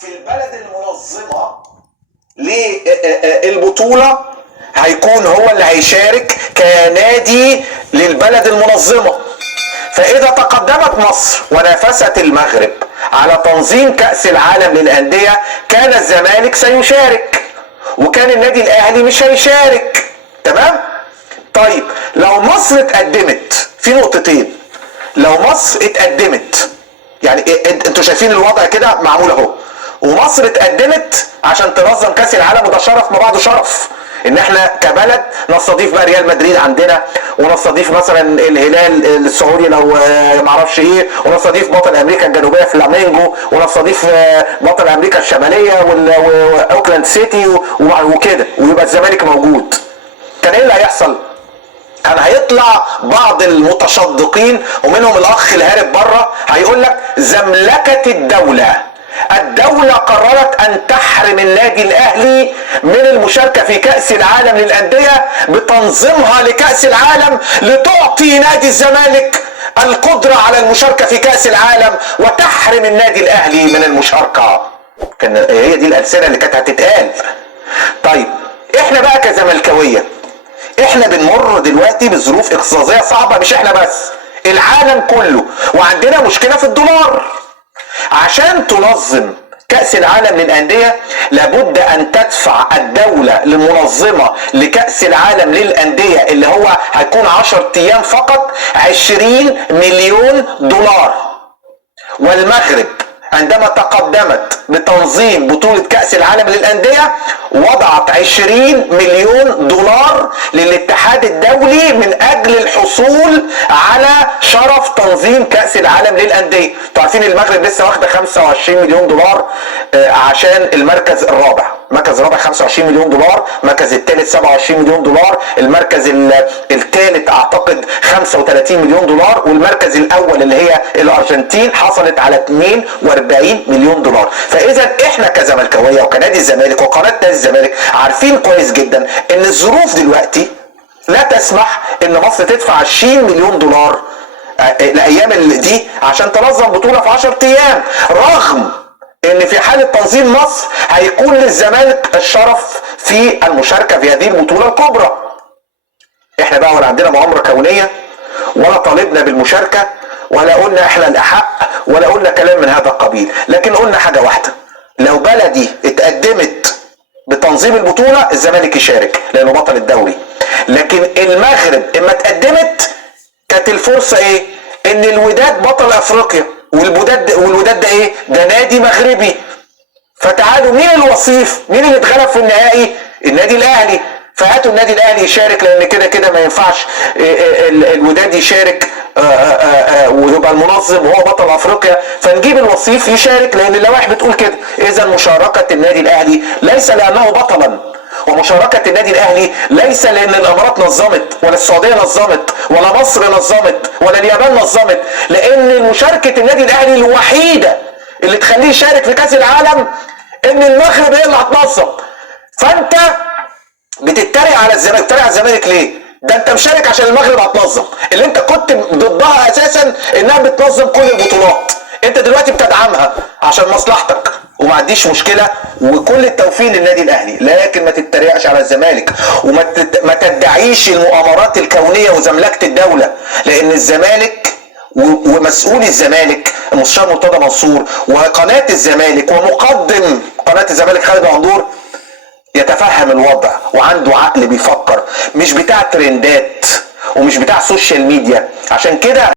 في البلد المنظمة للبطولة هيكون هو اللي هيشارك كنادي للبلد المنظمة. فإذا تقدمت مصر ونافست المغرب على تنظيم كأس العالم للأندية كان الزمالك سيشارك وكان النادي الأهلي مش هيشارك. تمام؟ طيب لو مصر اتقدمت في نقطتين، لو مصر اتقدمت يعني انتوا شايفين الوضع كده معمول اهو، ومصر اتقدمت عشان تنظم كاس العالم، وده شرف ما بعده شرف ان احنا كبلد نستضيف بقى ريال مدريد عندنا، ونستضيف مثلا الهلال السعودي لو معرفش ايه، ونستضيف بطل امريكا الجنوبيه فلامينجو، ونستضيف بطل امريكا الشماليه واوكلاند سيتي وكده، ويبقى الزمالك موجود. كان ايه اللي هيحصل؟ كان هيطلع بعض المتشدقين ومنهم الاخ الهارب بره هيقول لك زملكه الدولة قررت ان تحرم النادي الاهلي من المشاركة في كأس العالم للأندية بتنظيمها لكأس العالم لتعطي نادي الزمالك القدرة على المشاركة في كأس العالم وتحرم النادي الاهلي من المشاركة. كان هي دي الألسنة اللي كانت هتتقال. طيب احنا بقى كزملكاوية احنا بنمر دلوقتي بظروف اقتصادية صعبة، مش احنا بس، العالم كله، وعندنا مشكلة في الدولار. عشان تنظم كأس العالم للأندية لابد أن تدفع الدولة المنظمة لكأس العالم للأندية اللي هو هيكون 10 أيام فقط 20 مليون دولار. والمغرب عندما تقدمت بتنظيم بطولة كأس العالم للأندية وضعت 20 مليون دولار للاتحاد الدولي من أجل الحصول على شرف تنظيم كأس العالم للأندية. انتوا عارفين المغرب لسه واخدة 25 مليون دولار عشان المركز الرابع، المركز الرابع 25 مليون دولار، المركز الثالث 27 مليون دولار، المركز الثالث اعتقد 35 مليون دولار، والمركز الاول اللي هي الارجنتين حصلت على 42 مليون دولار. فاذا احنا كزملكاويه وكنادي الزمالك وقناه نادي الزمالك عارفين كويس جدا ان الظروف دلوقتي لا تسمح ان مصر تدفع 20 مليون دولار الايام دي عشان تنظم بطوله في 10 ايام، رغم ان في حالة تنظيم مصر هيكون للزمالك الشرف في المشاركة في هذه البطولة الكبرى. احنا بقى ولا عندنا مؤامرة كونية ولا طالبنا بالمشاركة ولا قلنا احنا الاحق ولا قلنا كلام من هذا القبيل، لكن قلنا حاجة واحدة، لو بلدي اتقدمت بتنظيم البطولة الزمالك يشارك لانه بطل الدوري. لكن المغرب اما اتقدمت كانت الفرصة ايه؟ ان الوداد بطل افريقيا، والوداد ده ايه؟ ده نادي مغربي. فتعالوا مين الوصيف؟ مين اللي اتغلب في النهائي؟ النادي الاهلي. فهاتوا النادي الاهلي يشارك، لان كده كده ما ينفعش الوداد يشارك ويبقى المنظم وهو بطل افريقيا، فنجيب الوصيف يشارك لان اللوائح بتقول كده. اذا مشاركة النادي الاهلي ليس لانه بطلا، ومشاركة النادي الاهلي ليس لان الامارات نظمت ولا السعودية نظمت ولا مصر نظمت ولا اليابان نظمت، لان مشاركة النادي الاهلي الوحيدة اللي تخليه يشارك في كاس العالم ان المغرب هي اللي هتنظم. فانت بتتريق على الزمالك، بتتريق على الزمالك ليه؟ ده انت مشارك عشان المغرب هتنظم، اللي انت كنت ضدها اساسا انها بتنظم كل البطولات، انت دلوقتي بتدعمها عشان مصلحتك، وما عنديش مشكله، وكل التوفيق للنادي الاهلي، لكن ما تتريقش على الزمالك وما تدعيش المؤامرات الكونيه وزملكه الدوله، لان الزمالك ومسؤولي الزمالك المستشار مرتضى منصور وقناه الزمالك ومقدم قناه الزمالك خالد غندور يتفهم الوضع وعنده عقل بيفكر، مش بتاع ترندات ومش بتاع سوشيال ميديا. عشان كده